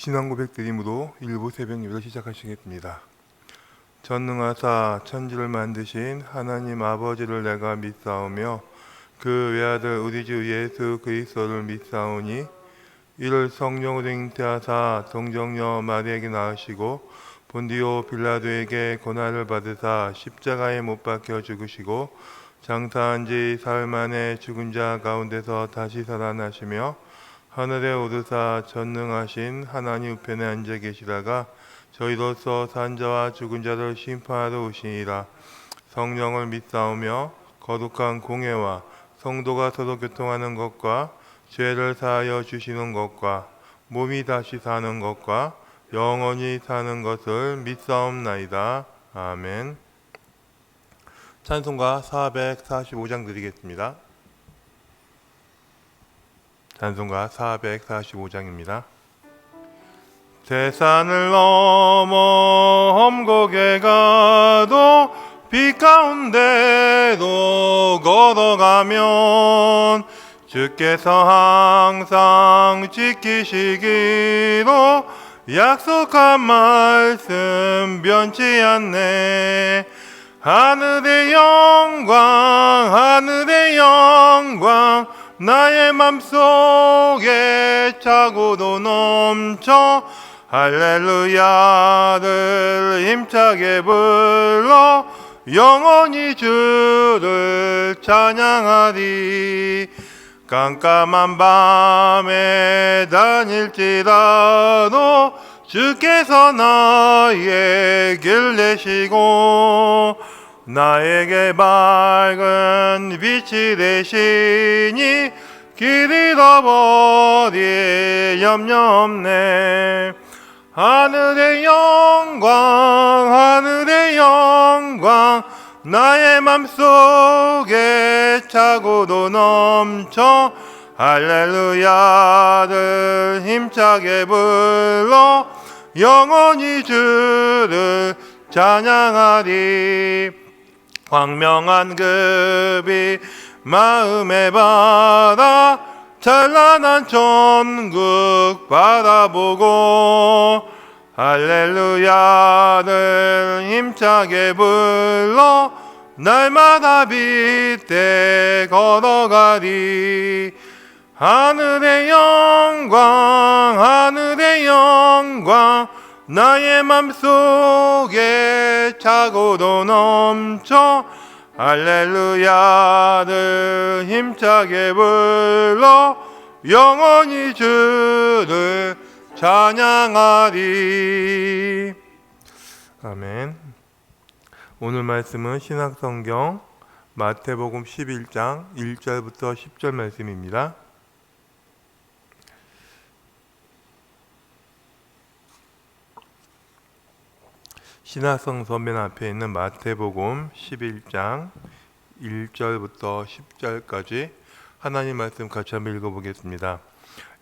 신앙고백 드림으로 일부 새벽 예배를 시작하시겠습니다. 전능하사 천지를 만드신 하나님 아버지를 내가 믿사오며 그 외아들 우리 주 예수 그리스도를 믿사오니 이를 성령으로 잉태하사 동정녀 마리아에게 낳으시고 본디오 빌라도에게 고난을 받으사 십자가에 못 박혀 죽으시고 장사한 지 사흘 만에 죽은 자 가운데서 다시 살아나시며 하늘에 오르사 전능하신 하나님 우편에 앉아 계시다가 저희로서 산자와 죽은 자를 심판하러 오시니라. 성령을 믿사오며 거룩한 공회와 성도가 서로 교통하는 것과 죄를 사하여 주시는 것과 몸이 다시 사는 것과 영원히 사는 것을 믿사옵나이다. 아멘. 찬송가 445장 드리겠습니다. 찬송가 445장입니다. 세산을 넘어 험곡에 가도 빛 가운데로 걸어가면 주께서 항상 지키시기로 약속한 말씀 변치 않네. 하늘의 영광 나의 맘속에 차고도 넘쳐 할렐루야를 힘차게 불러 영원히 주를 찬양하리. 깜깜한 밤에 다닐지라도 주께서 나의 길 내시고 나에게 밝은 빛이 되시니 길 잃어버릴 염려 없네. 하늘의 영광 나의 맘속에 차고도 넘쳐 할렐루야를 힘차게 불러 영원히 주를 찬양하리. 광명한 그 빛 마음에 받아 찬란한 천국 바라보고 할렐루야를 힘차게 불러 날마다 빛에 걸어가리. 하늘의 영광 나의 맘속에 차고도 넘쳐 할렐루야를 힘차게 불러 영원히 주를 찬양하리. 아멘. 오늘 말씀은 신약성경 마태복음 11장 1절부터 10절 말씀입니다. 신약성 서면 앞에 있는 마태복음 11장 1절부터 10절까지 하나님 말씀 같이 한번 읽어보겠습니다.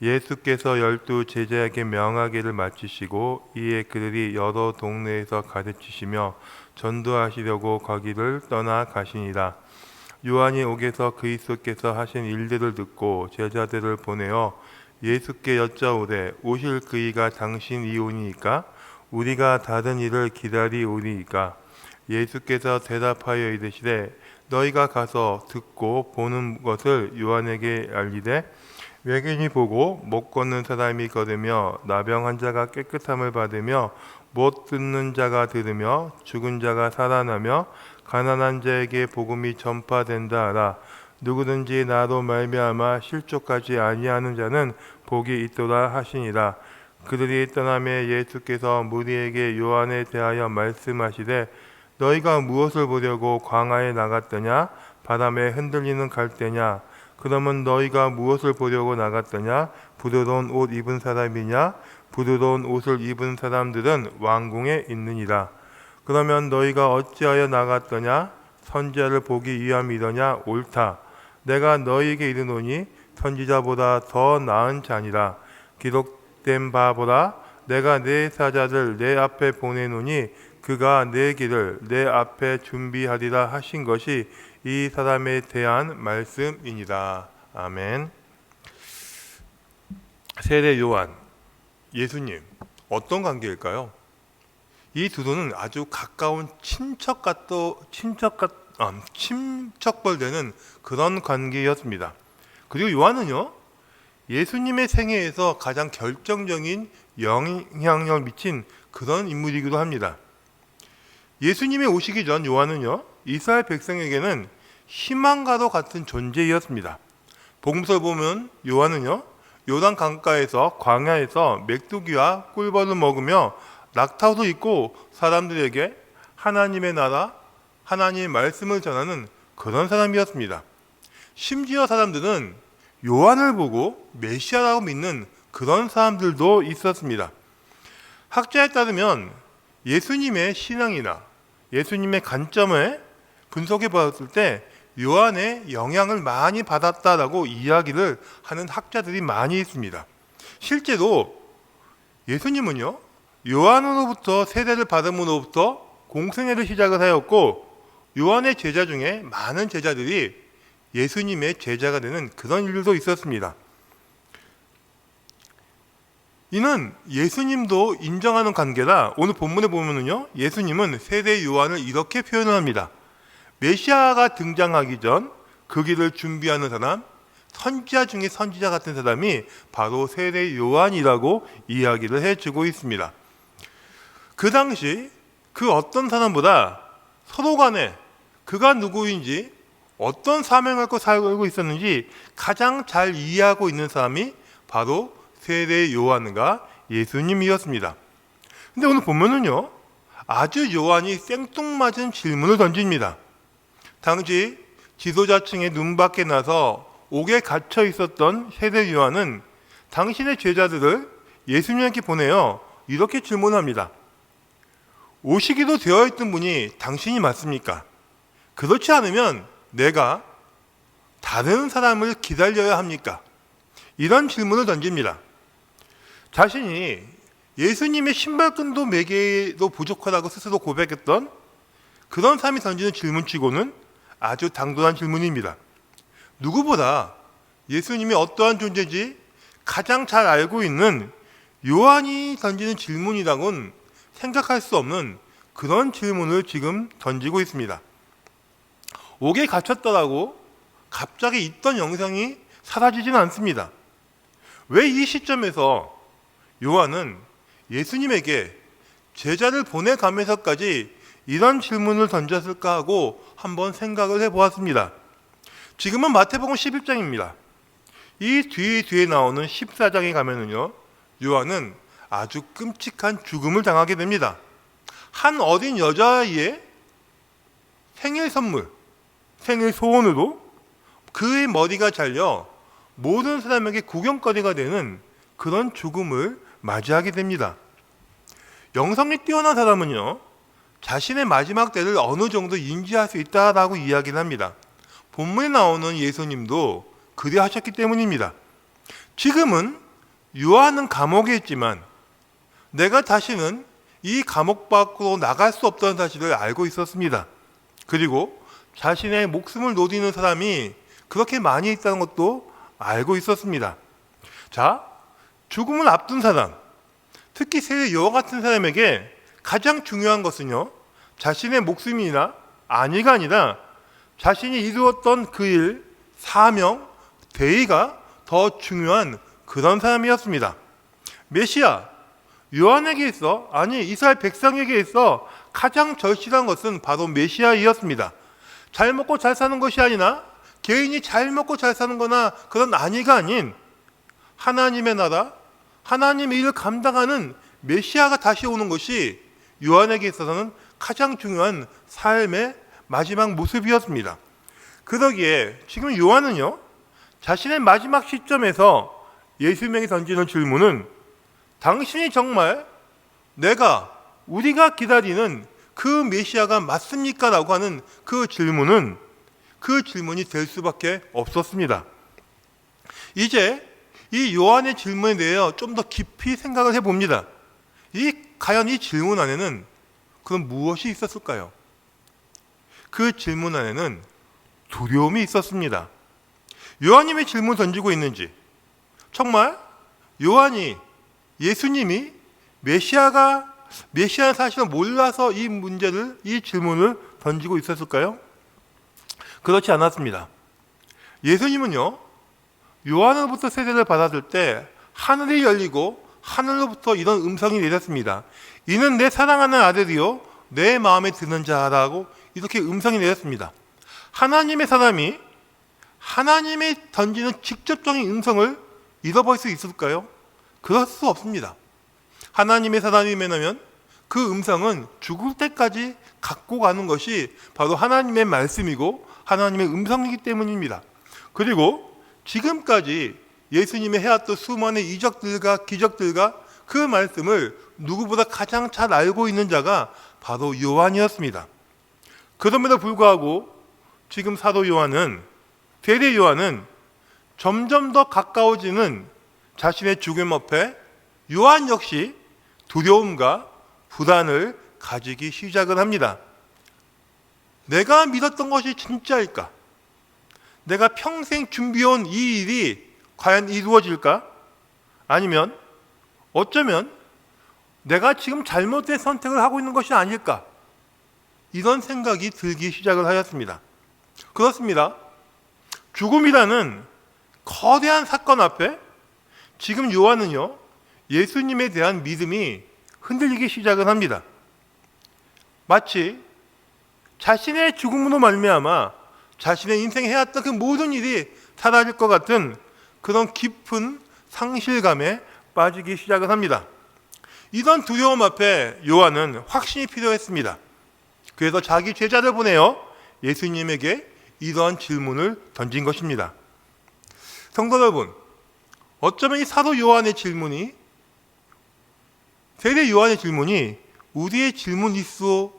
예수께서 12 제자에게 명하기를 마치시고 이에 그들이 여러 동네에서 가르치시며 전도하시려고 거기를 떠나 가시니라. 요한이 옥에서 그리스도께서 하신 일들을 듣고 제자들을 보내어 예수께 여짜오되 오실 그이가 당신이오니이까 우리가 다른 일을 기다리오니이까. 예수께서 대답하여 이르시되 너희가 가서 듣고 보는 것을 요한에게 알리되 외국인이 보고 못 걷는 사람이 걸으며 나병 환자가 깨끗함을 받으며 못 듣는 자가 들으며 죽은 자가 살아나며 가난한 자에게 복음이 전파된다 하라. 누구든지 나로 말미암아 실족하지 아니하는 자는 복이 있도다 하시니라. 그들이 떠나매 예수께서 무리에게 요한에 대하여 말씀하시되 너희가 무엇을 보려고 광야에 나갔더냐? 바람에 흔들리는 갈대냐? 그러면 너희가 무엇을 보려고 나갔더냐? 부드러운 옷 입은 사람이냐? 부드러운 옷을 입은 사람들은 왕궁에 있느니라. 그러면 너희가 어찌하여 나갔더냐? 선지자를 보기 위함이더냐? 옳다. 내가 너희에게 이르노니 선지자보다 더 나은 자니라. 기록된 바 보라. 내가 내 사자를 내 앞에 보내노니 그가 내 길을 내 앞에 준비하리라 하신 것이 이 사람에 대한 말씀이니라. 아멘. 세례 요한, 예수님 어떤 관계일까요? 이 둘은 아주 가까운 친척벌되는 그런 관계였습니다. 그리고 요한은요, 예수님의 생애에서 가장 결정적인 영향력을 미친 그런 인물이기도 합니다. 예수님이 오시기 전 요한은요, 이스라엘 백성에게는 희망과도 같은 존재였습니다. 복음서를 보면 요한은요, 요단 강가에서 광야에서 메뚜기와 꿀벌을 먹으며 낙타도 있고 사람들에게 하나님의 나라, 하나님의 말씀을 전하는 그런 사람이었습니다. 심지어 사람들은 요한을 보고 메시아라고 믿는 그런 사람들도 있었습니다. 학자에 따르면 예수님의 신앙이나 예수님의 관점을 분석해 봤을 때 요한의 영향을 많이 받았다라고 이야기를 하는 학자들이 많이 있습니다. 실제로 예수님은요, 요한으로부터 세례를 받음으로부터 공생애를 시작을 하였고, 요한의 제자 중에 많은 제자들이 예수님의 제자가 되는 그런 일도 있었습니다. 이는 예수님도 인정하는 관계라 오늘 본문에 보면은요, 예수님은 세례 요한을 이렇게 표현을 합니다. 메시아가 등장하기 전 그 길을 준비하는 사람, 선지자 중에 선지자 같은 사람이 바로 세례 요한이라고 이야기를 해주고 있습니다. 그 당시 그 어떤 사람보다 서로 간에 그가 누구인지 어떤 사명을 갖고 살고 있었는지 가장 잘 이해하고 있는 사람이 바로 세례 요한과 예수님이었습니다. 근데 오늘 보면은요, 아주 요한이 생뚱맞은 질문을 던집니다. 당시 지도자층의 눈밖에 나서 옥에 갇혀 있었던 세례 요한은 당신의 제자들을 예수님께 보내어 이렇게 질문합니다. 오시기로 되어 있던 분이 당신이 맞습니까? 그렇지 않으면 내가 다른 사람을 기다려야 합니까? 이런 질문을 던집니다. 자신이 예수님의 신발끈도 매개도 부족하다고 스스로 고백했던 그런 사람이 던지는 질문치고는 아주 당돌한 질문입니다. 누구보다 예수님이 어떠한 존재인지 가장 잘 알고 있는 요한이 던지는 질문이라고는 생각할 수 없는 그런 질문을 지금 던지고 있습니다. 옥에 갇혔더라고 갑자기 있던 영상이 사라지진 않습니다. 왜 이 시점에서 요한은 예수님에게 제자를 보내가면서까지 이런 질문을 던졌을까 하고 한번 생각을 해보았습니다. 지금은 마태복음 11장입니다. 이 뒤에 나오는 14장에 가면은요, 요한은 아주 끔찍한 죽음을 당하게 됩니다. 한 어린 여자아이의 생일 선물, 생일 소원으로 그의 머리가 잘려 모든 사람에게 구경거리가 되는 그런 죽음을 맞이하게 됩니다. 영성이 뛰어난 사람은요, 자신의 마지막 때를 어느 정도 인지할 수 있다라고 이야기를 합니다. 본문에 나오는 예수님도 그리 하셨기 때문입니다. 지금은 요한은 감옥에 있지만 내가 다시는 이 감옥 밖으로 나갈 수 없다는 사실을 알고 있었습니다. 그리고 자신의 목숨을 노리는 사람이 그렇게 많이 있다는 것도 알고 있었습니다. 자, 죽음을 앞둔 사람, 특히 세례 요한 같은 사람에게 가장 중요한 것은요, 자신의 목숨이나 안위가 아니라 자신이 이루었던 그 일, 사명, 대의가 더 중요한 그런 사람이었습니다. 메시아, 요한에게 있어, 아니 이스라엘 백성에게 있어 가장 절실한 것은 바로 메시아이었습니다. 잘 먹고 잘 사는 것이 아니라 개인이 잘 먹고 잘 사는 거나 그런 안위가 아닌 하나님의 나라, 하나님의 일을 감당하는 메시아가 다시 오는 것이 요한에게 있어서는 가장 중요한 삶의 마지막 모습이었습니다. 그러기에 지금 요한은요, 자신의 마지막 시점에서 예수님에게 던지는 질문은 당신이 정말 우리가 기다리는 그 메시아가 맞습니까? 라고 하는 그 질문이 될 수밖에 없었습니다. 이제 이 요한의 질문에 대해 좀 더 깊이 생각을 해봅니다. 과연 이 질문 안에는 그럼 무엇이 있었을까요? 그 질문 안에는 두려움이 있었습니다. 요한님의 질문을 던지고 있는지, 정말 요한이 예수님이 메시아가 메시아는 사실은 몰라서 이 질문을 던지고 있었을까요? 그렇지 않았습니다. 예수님은요, 요한으로부터 세례를 받았을 때 하늘이 열리고 하늘로부터 이런 음성이 내렸습니다. 이는 내 사랑하는 아들이요 내 마음에 드는 자라고 이렇게 음성이 내렸습니다. 하나님의 사람이 하나님이 던지는 직접적인 음성을 잃어버릴 수 있을까요? 그럴 수 없습니다. 하나님의 사람이면 그 음성은 죽을 때까지 갖고 가는 것이 바로 하나님의 말씀이고 하나님의 음성이기 때문입니다. 그리고 지금까지 예수님이 해왔던 수많은 이적들과 기적들과 그 말씀을 누구보다 가장 잘 알고 있는 자가 바로 요한이었습니다. 그럼에도 불구하고 지금 사도 요한은, 세례 요한은 점점 더 가까워지는 자신의 죽음 앞에 요한 역시 두려움과 불안을 가지기 시작을 합니다. 내가 믿었던 것이 진짜일까? 내가 평생 준비해온 이 일이 과연 이루어질까? 아니면 어쩌면 내가 지금 잘못된 선택을 하고 있는 것이 아닐까? 이런 생각이 들기 시작을 하였습니다. 그렇습니다. 죽음이라는 거대한 사건 앞에 지금 요한은요, 예수님에 대한 믿음이 흔들리기 시작을 합니다. 마치 자신의 죽음으로 말미암아 자신의 인생에 해왔던 그 모든 일이 사라질 것 같은 그런 깊은 상실감에 빠지기 시작을 합니다. 이런 두려움 앞에 요한은 확신이 필요했습니다. 그래서 자기 제자를 보내어 예수님에게 이러한 질문을 던진 것입니다. 성도 여러분, 어쩌면 이 사도 요한의 질문이, 세례 요한의 질문이 우리의 질문일 수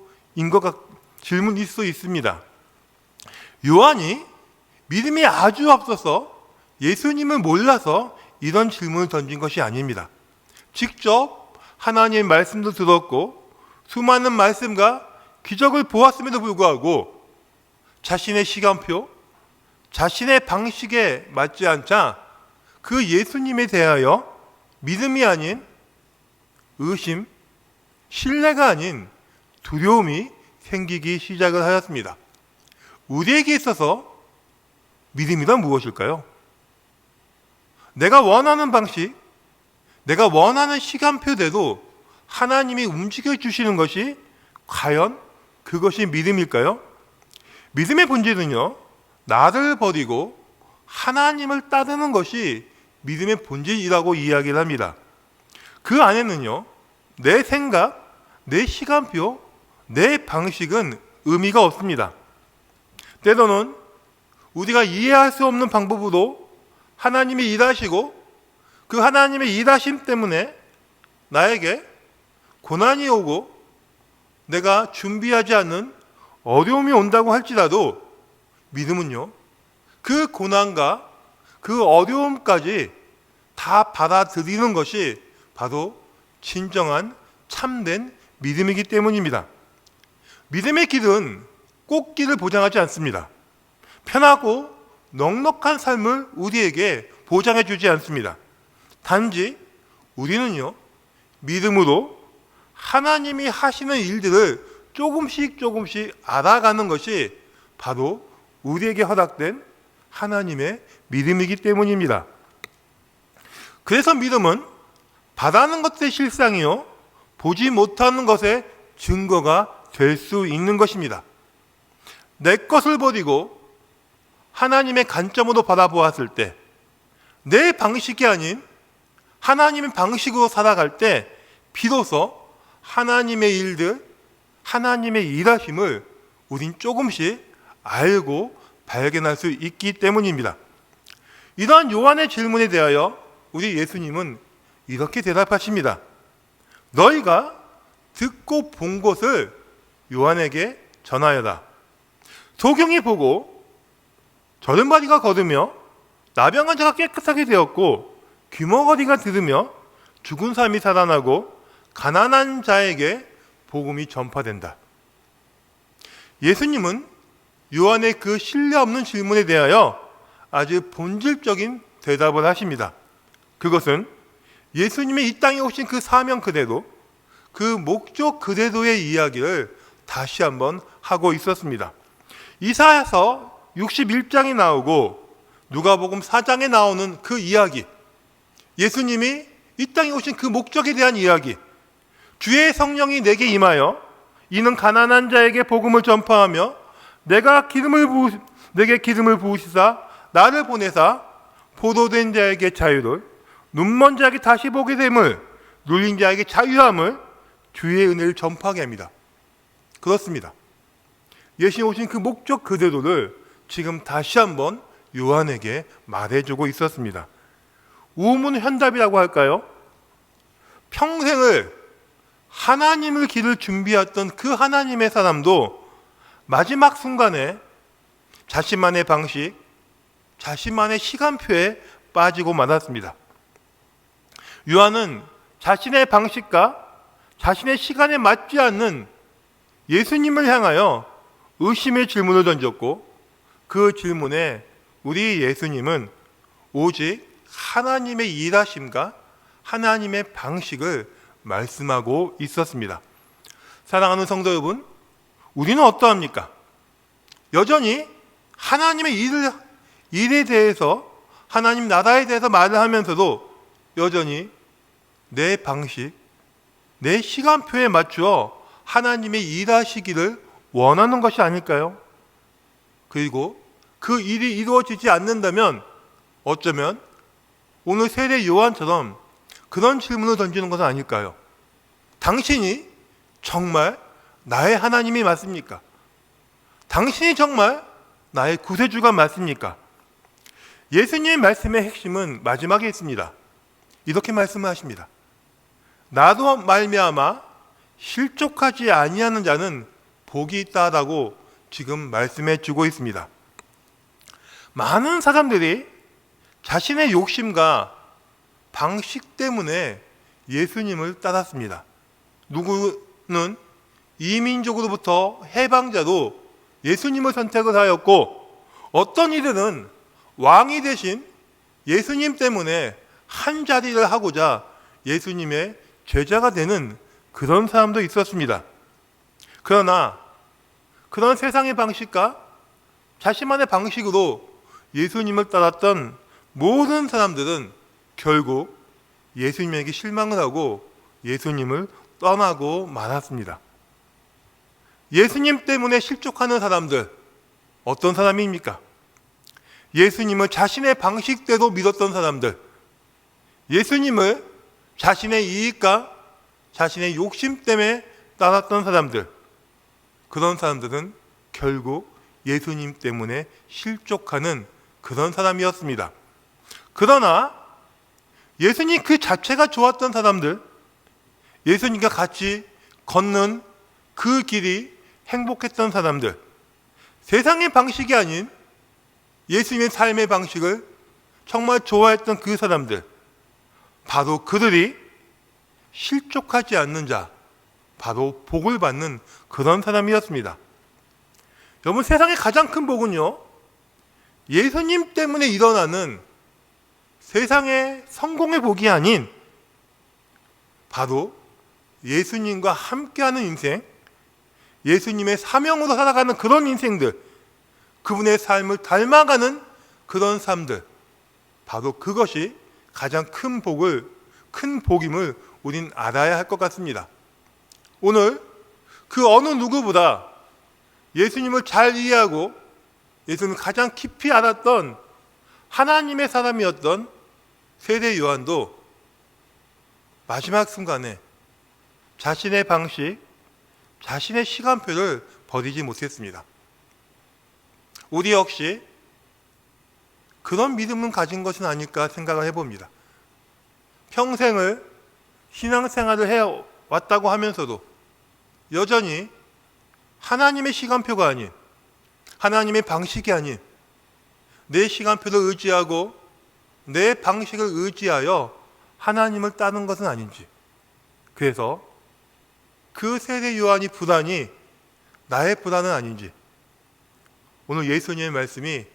있습니다. 요한이 믿음이 아주 앞서서 예수님을 몰라서 이런 질문을 던진 것이 아닙니다. 직접 하나님의 말씀도 들었고 수많은 말씀과 기적을 보았음에도 불구하고 자신의 시간표, 자신의 방식에 맞지 않자 그 예수님에 대하여 믿음이 아닌 의심, 신뢰가 아닌 두려움이 생기기 시작을 하였습니다. 우리에게 있어서 믿음이란 무엇일까요? 내가 원하는 방식, 내가 원하는 시간표대로 하나님이 움직여 주시는 것이 과연 그것이 믿음일까요? 믿음의 본질은요, 나를 버리고 하나님을 따르는 것이 믿음의 본질이라고 이야기를 합니다. 그 안에는요, 내 생각, 내 시간표, 내 방식은 의미가 없습니다. 때로는 우리가 이해할 수 없는 방법으로 하나님이 일하시고 그 하나님의 일하심 때문에 나에게 고난이 오고 내가 준비하지 않는 어려움이 온다고 할지라도 믿음은요, 그 고난과 그 어려움까지 다 받아들이는 것이 바로 진정한 참된 믿음이기 때문입니다. 믿음의 길은 꼭 길을 보장하지 않습니다. 편하고 넉넉한 삶을 우리에게 보장해 주지 않습니다. 단지 우리는요, 믿음으로 하나님이 하시는 일들을 조금씩 알아가는 것이 바로 우리에게 허락된 하나님의 믿음이기 때문입니다. 그래서 믿음은 바라는 것의 실상이요, 보지 못하는 것의 증거가 될 수 있는 것입니다. 내 것을 버리고 하나님의 관점으로 바라보았을 때, 내 방식이 아닌 하나님의 방식으로 살아갈 때 비로소 하나님의 일들, 하나님의 일하심을 우린 조금씩 알고 발견할 수 있기 때문입니다. 이러한 요한의 질문에 대하여 우리 예수님은 이렇게 대답하십니다. 너희가 듣고 본 것을 요한에게 전하여라. 소경이 보고 저른바리가 걸으며 나병한 자가 깨끗하게 되었고 귀머거리가 들으며 죽은 사람이 살아나고 가난한 자에게 복음이 전파된다. 예수님은 요한의 그 신뢰 없는 질문에 대하여 아주 본질적인 대답을 하십니다. 그것은 예수님의 이 땅에 오신 그 사명 그대로 그 목적 그대로의 이야기를 다시 한번 하고 있었습니다. 이사야서 61장이 나오고 누가복음 4장에 나오는 그 이야기, 예수님이 이 땅에 오신 그 목적에 대한 이야기, 주의 성령이 내게 임하여 이는 가난한 자에게 복음을 전파하며 내게 기름을 부으시사 나를 보내사 포도된 자에게 자유를, 눈먼 자에게 다시 보게 됨을, 눌린 자에게 자유함을, 주의 은혜를 전파하게 합니다. 그렇습니다. 예수님 오신 그 목적 그대로를 지금 다시 한번 요한에게 말해주고 있었습니다. 우문현답이라고 할까요? 평생을 하나님의 길을 준비했던 그 하나님의 사람도 마지막 순간에 자신만의 방식, 자신만의 시간표에 빠지고 말았습니다. 요한은 자신의 방식과 자신의 시간에 맞지 않는 예수님을 향하여 의심의 질문을 던졌고, 그 질문에 우리 예수님은 오직 하나님의 일하심과 하나님의 방식을 말씀하고 있었습니다. 사랑하는 성도 여러분, 우리는 어떠합니까? 여전히 하나님의 일에 대해서, 하나님 나라에 대해서 말을 하면서도 여전히 내 방식, 내 시간표에 맞추어 하나님의 일하시기를 원하는 것이 아닐까요? 그리고 그 일이 이루어지지 않는다면 어쩌면 오늘 세례 요한처럼 그런 질문을 던지는 것은 아닐까요? 당신이 정말 나의 하나님이 맞습니까? 당신이 정말 나의 구세주가 맞습니까? 예수님의 말씀의 핵심은 마지막에 있습니다. 이렇게 말씀하십니다. 나도 말미암아 실족하지 아니하는 자는 복이 있다라고 지금 말씀해 주고 있습니다. 많은 사람들이 자신의 욕심과 방식 때문에 예수님을 따랐습니다. 누구는 이민족으로부터 해방자로 예수님을 선택을 하였고, 어떤 이들은 왕이 되신 예수님 때문에 한 자리를 하고자 예수님의 제자가 되는 그런 사람도 있었습니다. 그러나 그런 세상의 방식과 자신만의 방식으로 예수님을 따랐던 모든 사람들은 결국 예수님에게 실망을 하고 예수님을 떠나고 말았습니다. 예수님 때문에 실족하는 사람들, 어떤 사람입니까? 예수님을 자신의 방식대로 믿었던 사람들, 예수님을 자신의 이익과 자신의 욕심 때문에 따랐던 사람들, 그런 사람들은 결국 예수님 때문에 실족하는 그런 사람이었습니다. 그러나 예수님 그 자체가 좋았던 사람들, 예수님과 같이 걷는 그 길이 행복했던 사람들, 세상의 방식이 아닌 예수님의 삶의 방식을 정말 좋아했던 그 사람들, 바로 그들이 실족하지 않는 자, 바로 복을 받는 그런 사람이었습니다. 여러분, 세상의 가장 큰 복은요, 예수님 때문에 일어나는 세상의 성공의 복이 아닌 바로 예수님과 함께하는 인생, 예수님의 사명으로 살아가는 그런 인생들, 그분의 삶을 닮아가는 그런 삶들, 바로 그것이 가장 큰 복임을 우린 알아야 할 것 같습니다. 오늘 그 어느 누구보다 예수님을 잘 이해하고 예수님을 가장 깊이 알았던 하나님의 사람이었던 세례 요한도 마지막 순간에 자신의 방식, 자신의 시간표를 버리지 못했습니다. 우리 역시 그런 믿음을 가진 것은 아닐까 생각을 해봅니다. 평생을 신앙생활을 해왔다고 하면서도 여전히 하나님의 시간표가 아닌, 하나님의 방식이 아닌 내 시간표를 의지하고 내 방식을 의지하여 하나님을 따르는 것은 아닌지, 그래서 그 세례 요한이 불안이 나의 불안은 아닌지, 오늘 예수님의 말씀이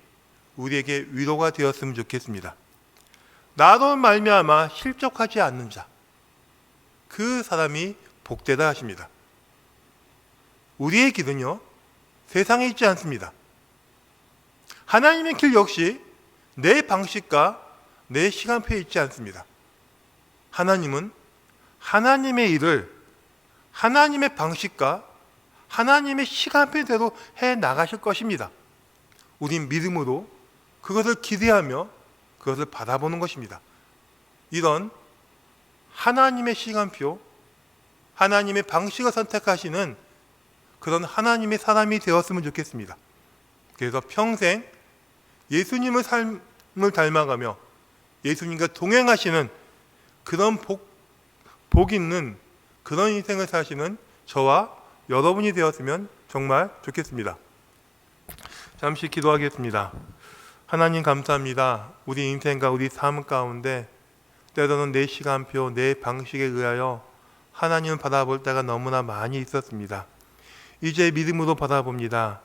우리에게 위로가 되었으면 좋겠습니다. 나로 말미암아 실족하지 않는 자, 그 사람이 복되다 하십니다. 우리의 길은요, 세상에 있지 않습니다. 하나님의 길 역시 내 방식과 내 시간표에 있지 않습니다. 하나님은 하나님의 일을 하나님의 방식과 하나님의 시간표대로 해 나가실 것입니다. 우린 믿음으로 그것을 기대하며 그것을 바라보는 것입니다. 이런 하나님의 시간표, 하나님의 방식을 선택하시는 그런 하나님의 사람이 되었으면 좋겠습니다. 그래서 평생 예수님의 삶을 닮아가며 예수님과 동행하시는 그런 복 있는 그런 인생을 사시는 저와 여러분이 되었으면 정말 좋겠습니다. 잠시 기도하겠습니다. 하나님 감사합니다. 우리 인생과 우리 삶 가운데 때로는 내 시간표, 내 방식에 의하여 하나님을 바라볼 때가 너무나 많이 있었습니다. 이제 믿음으로 바라봅니다.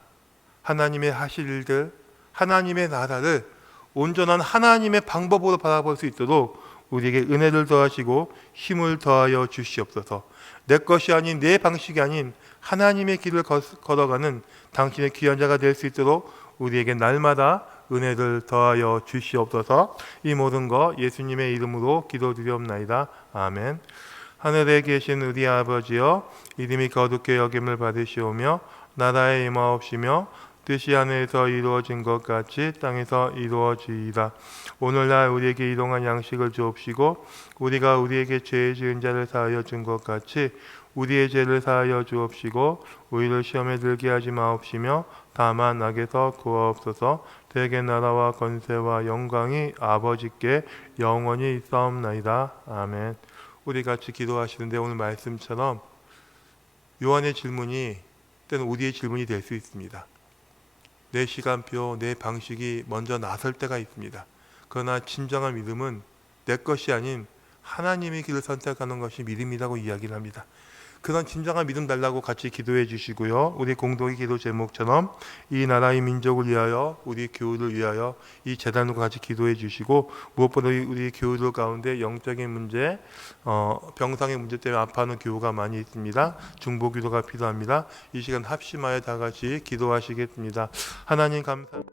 하나님의 하실 일들, 하나님의 나라를 온전한 하나님의 방법으로 바라볼 수 있도록 우리에게 은혜를 더하시고 힘을 더하여 주시옵소서. 내 것이 아닌 내 방식이 아닌 하나님의 길을 걸어가는 당신의 귀한 자가 될 수 있도록 우리에게 날마다 은혜를 더하여 주시옵소서. 이 모든 것 예수님의 이름으로 기도드리옵나이다. 아멘. 하늘에 계신 우리 아버지여, 이름이 거룩히 여김을 받으시오며 나라에 임하옵시며 뜻이 하늘에서 이루어진 것 같이 땅에서 이루어지이다. 오늘날 우리에게 일용할 양식을 주옵시고 우리가 우리에게 죄 지은 자를 사하여 준 것 같이 우리의 죄를 사하여 주옵시고 우리를 시험에 들게 하지 마옵시며 다만 악에서 구하옵소서. 대개 나라와 권세와 영광이 아버지께 영원히 있사옵나이다. 아멘. 우리 같이 기도하시는데 오늘 말씀처럼 요한의 질문이 때는 우리의 질문이 될 수 있습니다. 내 시간표, 내 방식이 먼저 나설 때가 있습니다. 그러나 진정한 믿음은 내 것이 아닌 하나님의 길을 선택하는 것이 믿음이라고 이야기를 합니다. 그런 진정한 믿음 달라고 같이 기도해 주시고요. 우리 공동의 기도 제목처럼 이 나라의 민족을 위하여, 우리 교우를 위하여 이 재단으로 같이 기도해 주시고 무엇보다 우리 교우들 가운데 영적인 문제, 병상의 문제 때문에 아파하는 교우가 많이 있습니다. 중보 기도가 필요합니다. 이 시간 합심하여 다 같이 기도하시겠습니다. 하나님 감사합니다.